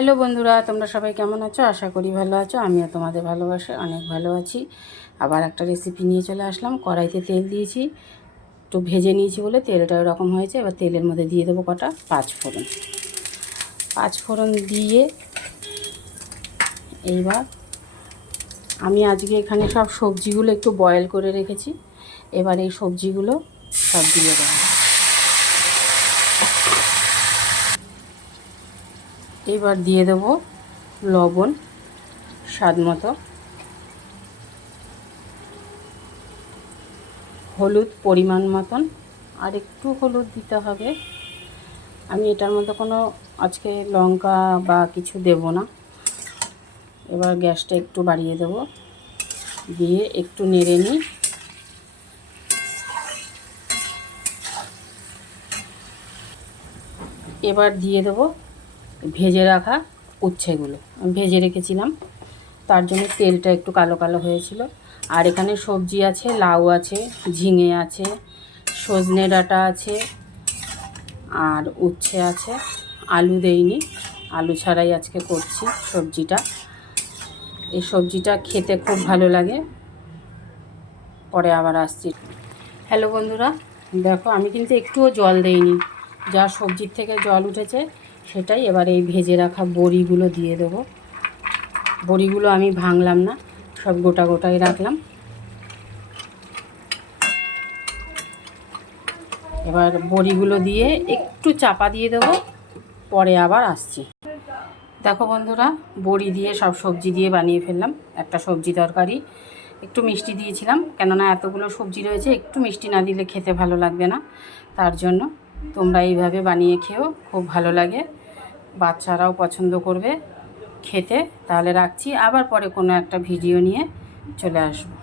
Hello বন্ধুরা, তোমরা সবাই কেমন আছো? আশা করি ভালো আছো। আমিও তোমাদের ভালোবাসে অনেক ভালো আছি। আবার একটা রেসিপি নিয়ে চলে আসলাম। কড়াইতে তেল দিয়েছি, একটু ভেজে নিয়েছি বলে তেলটা এরকম হয়েছে। এবার তেলের মধ্যে দিয়ে দেবো কটা পাঁচফোড়ন দিয়ে এইবার আমি আজকে এখানে সব সবজিগুলো একটু বয়েল করে রেখেছি। এবার এই সবজিগুলো সব দিয়ে দেবো। এবার দিয়ে দেবো লবণ স্বাদ মতো, হলুদ পরিমাণ মতন, আর একটু হলুদ দিতে হবে। আমি এটার মধ্যে কোনো আজকে লঙ্কা বা কিছু দেব না। এবার গ্যাসটা একটু বাড়িয়ে দেব, দিয়ে একটু নেড়ে নিই। এবার দিয়ে দেব ভেজে রাখা উচ্ছেগুলো। আমি ভেজে রেখেছিলাম, তার জন্য তেলটা একটু কালো কালো হয়েছিল। আর এখানে সবজি আছে, লাউ আছে, ঝিঙে আছে, সজনে ডাঁটা আছে, আর উচ্ছে আছে। আলু দেইনি, আলু ছাড়াই আজকে করছি সবজিটা। এই সবজিটা খেতে খুব ভালো লাগে। পরে আবার আসছি। হ্যালো বন্ধুরা, দেখো আমি কিন্তু একটুও জল দেইনি, যা সবজির থেকে জল উঠেছে সেটাই। এবার এই ভেজে রাখা বড়িগুলো দিয়ে দেবো। বড়িগুলো আমি ভাঙলাম না, সব গোটা গোটাই রাখলাম। এবার বড়িগুলো দিয়ে একটু চাপা দিয়ে দেবো, পরে আবার আসছি। দেখো বন্ধুরা, বড়ি দিয়ে সব সবজি দিয়ে বানিয়ে ফেললাম একটা সবজি তরকারি। একটু মিষ্টি দিয়েছিলাম, কেননা এতগুলো সবজি রয়েছে, একটু মিষ্টি না দিলে খেতে ভালো লাগবে না। তার জন্য তোমরা এইভাবে বানিয়ে খেও, খুব ভালো লাগে, বাচ্চারাও পছন্দ করবে খেতে। তাহলে রাখছি, আবার পরে কোনো একটা ভিডিও নিয়ে চলে আসবো।